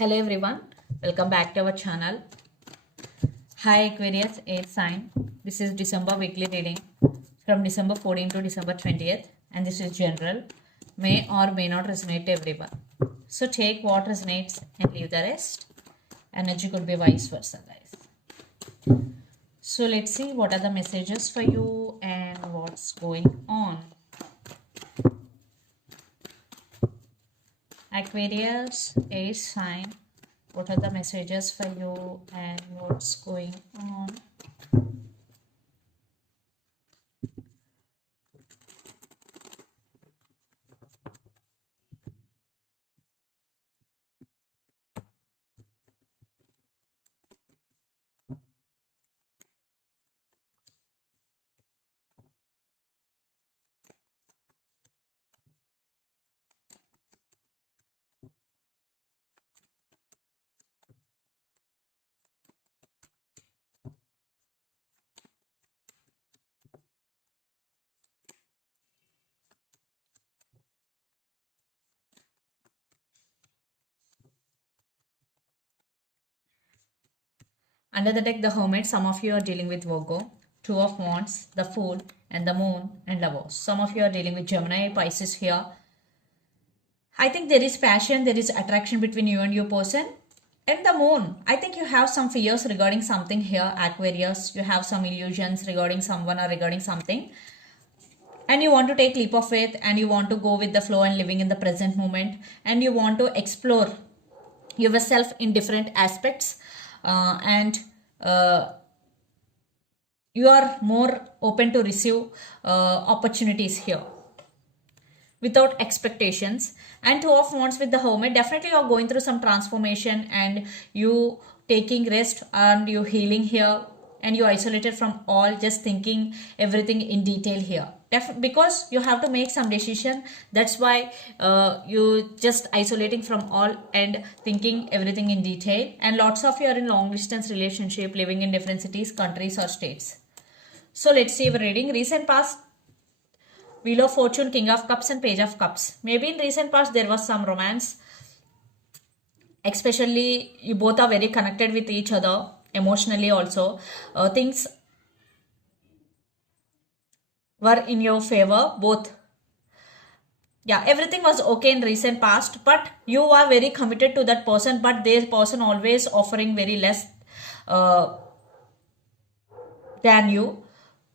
Hello everyone, welcome back to our channel. Hi Aquarius, 8th sign. This is December weekly reading from December 14th to December 20th, and this is general. May or may not resonate to everyone. So take what resonates and leave the rest. Energy could be vice versa, guys. So let's see what are the messages for you and what's going on. Aquarius, 8th sign. What are the messages for you and what's going on? Under the deck, the Hermit, some of you are dealing with Virgo, Two of Wands, the Fool, and the Moon, and Lovers. Some of you are dealing with Gemini, Pisces here. I think there is passion, there is attraction between you and your person. And the Moon, I think you have some fears regarding something here, Aquarius. You have some illusions regarding someone or regarding something. And you want to take leap of faith and you want to go with the flow and living in the present moment. And you want to explore yourself in different aspects. And you are more open to receive opportunities here without expectations. And Two of Wands with the Hermit, definitely you are going through some transformation and you taking rest and you healing here, and you isolated from all, just thinking everything in detail here. Because you have to make some decision, that's why you just isolating from all and thinking everything in detail. And lots of you are in long distance relationship, living in different cities, countries or states. So let's see our reading. Recent past, Wheel of Fortune, King of Cups and Page of Cups. Maybe in recent past there was some romance. Especially you both are very connected with each other emotionally also. Things were in your favor both. Yeah, everything was okay in recent past, but you are very committed to that person, but their person always offering very less than you.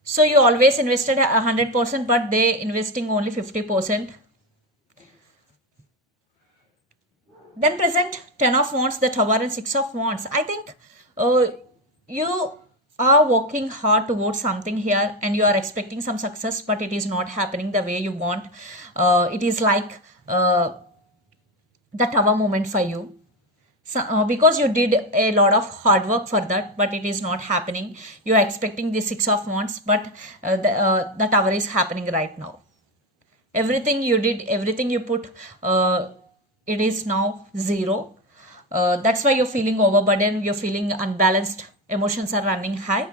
So you always invested 100%, but they investing only 50%. Then present 10 of Wands, the Tower and 6 of Wands. I think you are working hard towards something here and you are expecting some success, but it is not happening the way you want. It is like the Tower moment for you. So, because you did a lot of hard work for that, but it is not happening. You are expecting the 6 of Wands, but the Tower is happening right now. Everything you did, everything you put, it is now zero. That's why you're feeling overburdened, you're feeling unbalanced, emotions are running high.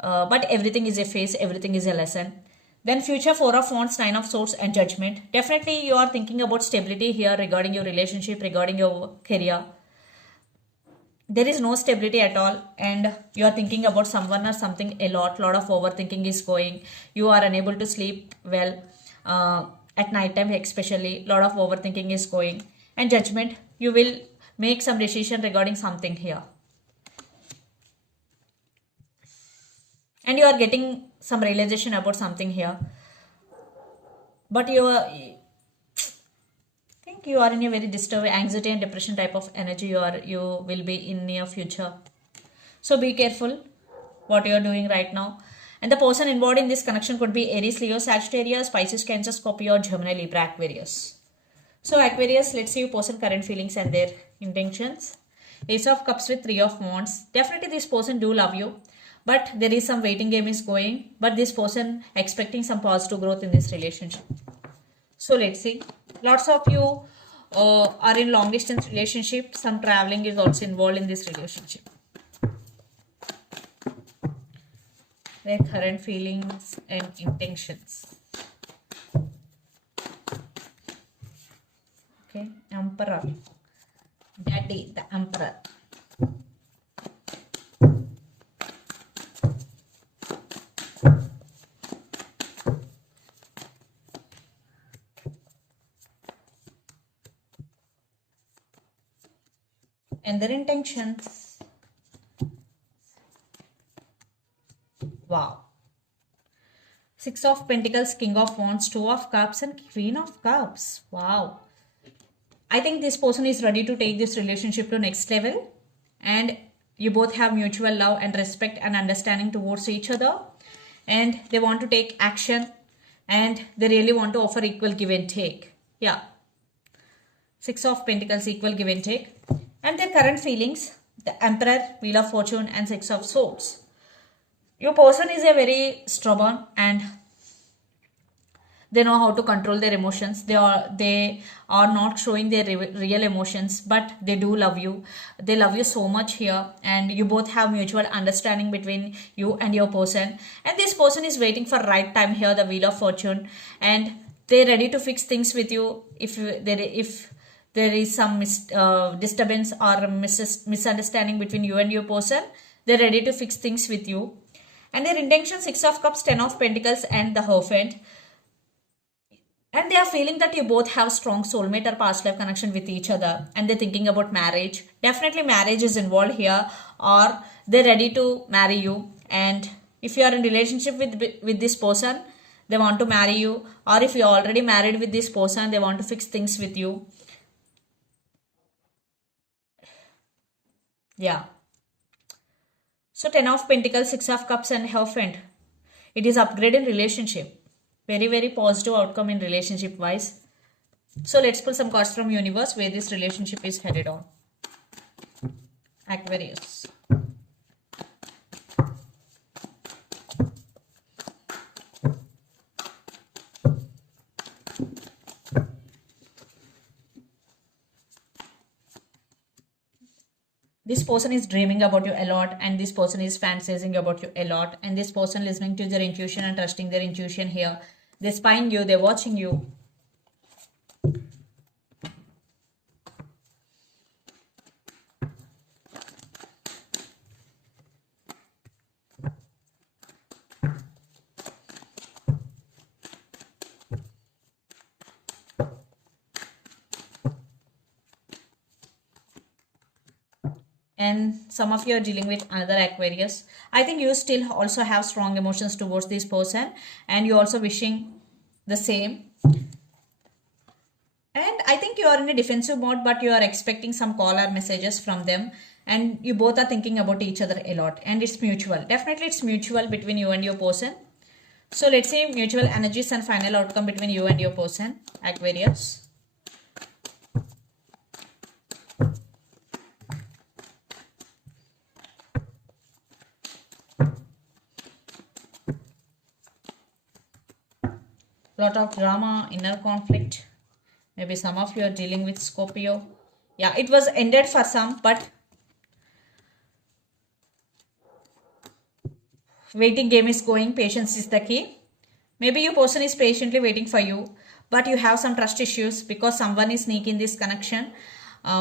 But everything is a phase, everything is a lesson. Then future, 4 of Wands, 9 of Swords and Judgment. Definitely you are thinking about stability here regarding your relationship, regarding your career. There is no stability at all and you are thinking about someone or something a lot of overthinking is going. You are unable to sleep well at night time, especially lot of overthinking is going. And Judgment, you will make some decision regarding something here and you are getting some realization about something here, but you are in a very disturbed anxiety and depression type of energy. You will be in near future, so be careful what you are doing right now. And the person involved in this connection could be Aries, Leo, Sagittarius, Pisces, Cancer, Scorpio, Gemini, Libra, Aquarius. So Aquarius, let's see your person current feelings and their intentions. Ace of Cups with 3 of Wands. Definitely this person do love you, but there is some waiting game is going, but this person expecting some positive growth in this relationship. So let's see. Lots of you are in long distance relationship. Some traveling is also involved in this relationship. Their current feelings and intentions. Okay, Emperor. Daddy, the Emperor. And their intentions. Wow. Six of Pentacles, King of Wands, Two of Cups, and Queen of Cups. Wow. I think this person is ready to take this relationship to next level, and you both have mutual love and respect and understanding towards each other, and they want to take action, and they really want to offer equal give and take. Yeah. Six of Pentacles, equal give and take. And their current feelings, the Emperor, Wheel of Fortune, and Six of Swords. Your person is a very stubborn, and they know how to control their emotions. They are not showing their real emotions, but they do love you. They love you so much here, and you both have mutual understanding between you and your person. And this person is waiting for right time here, the Wheel of Fortune, and they're ready to fix things with you if there is some disturbance or misunderstanding between you and your person. They're ready to fix things with you. And their intention, Six of Cups, Ten of Pentacles, and the Hierophant. And they are feeling that you both have strong soulmate or past life connection with each other, and they're thinking about marriage. Definitely marriage is involved here, or they're ready to marry you. And if you are in relationship with this person, they want to marry you, or if you're already married with this person, they want to fix things with you. Yeah. So 10 of Pentacles, 6 of Cups, and Hierophant. It is upgrade in relationship. Very, very positive outcome in relationship wise. So let's pull some cards from universe where this relationship is headed on. Aquarius. This person is dreaming about you a lot, and this person is fantasizing about you a lot, and this person listening to their intuition and trusting their intuition here. They're spying you, they're watching you. And some of you are dealing with another Aquarius. I think you still also have strong emotions towards this person, and you're also wishing the same. And I think you are in a defensive mode, but you are expecting some call or messages from them, and you both are thinking about each other a lot, and it's mutual. Definitely it's mutual between you and your person. So let's say mutual energies and final outcome between you and your person, Aquarius. Lot of drama, inner conflict. Maybe some of you are dealing with Scorpio. Yeah, it was ended for some, but waiting game is going. Patience is the key. Maybe your person is patiently waiting for you, but you have some trust issues because someone is sneaking this connection.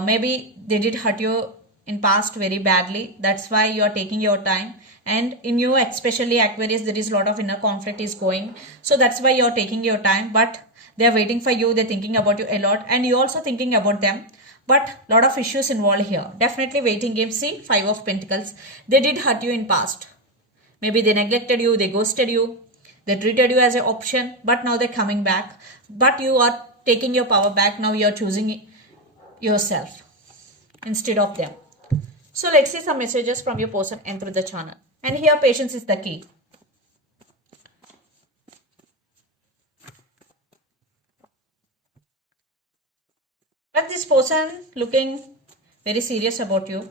Maybe they did hurt you in past very badly. That's why you are taking your time. And in you, especially Aquarius, there is a lot of inner conflict is going. So that's why you're taking your time, but they're waiting for you. They're thinking about you a lot, and you're also thinking about them. But a lot of issues involved here. Definitely waiting game. See, Five of Pentacles. They did hurt you in past. Maybe they neglected you, they ghosted you, they treated you as an option, but now they're coming back. But you are taking your power back. Now you're choosing yourself instead of them. So let's see some messages from your person and through the channel. And here patience is the key. But this person looking very serious about you.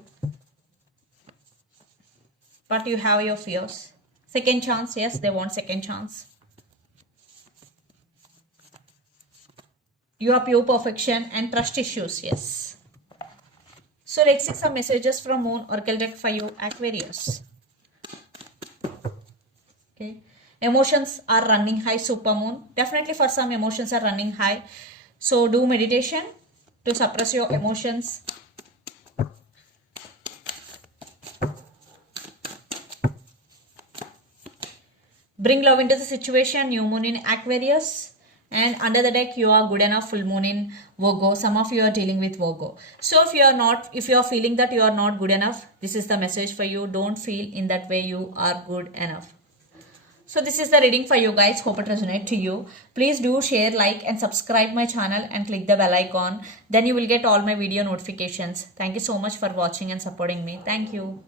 But you have your fears. Second chance, yes, they want second chance. You have pure perfection and trust issues, yes. So let's see some messages from Moon Oracle deck for you, Aquarius. Okay, emotions are running high, super moon. Definitely for some emotions are running high. So do meditation to suppress your emotions. Bring love into the situation. New moon in Aquarius. And under the deck, you are good enough. Full moon in Virgo. Some of you are dealing with Virgo. So if you are feeling that you are not good enough, this is the message for you. Don't feel in that way you are good enough. So this is the reading for you guys. Hope it resonates to you. Please do share, like and subscribe my channel and click the bell icon. Then you will get all my video notifications. Thank you so much for watching and supporting me. Thank you.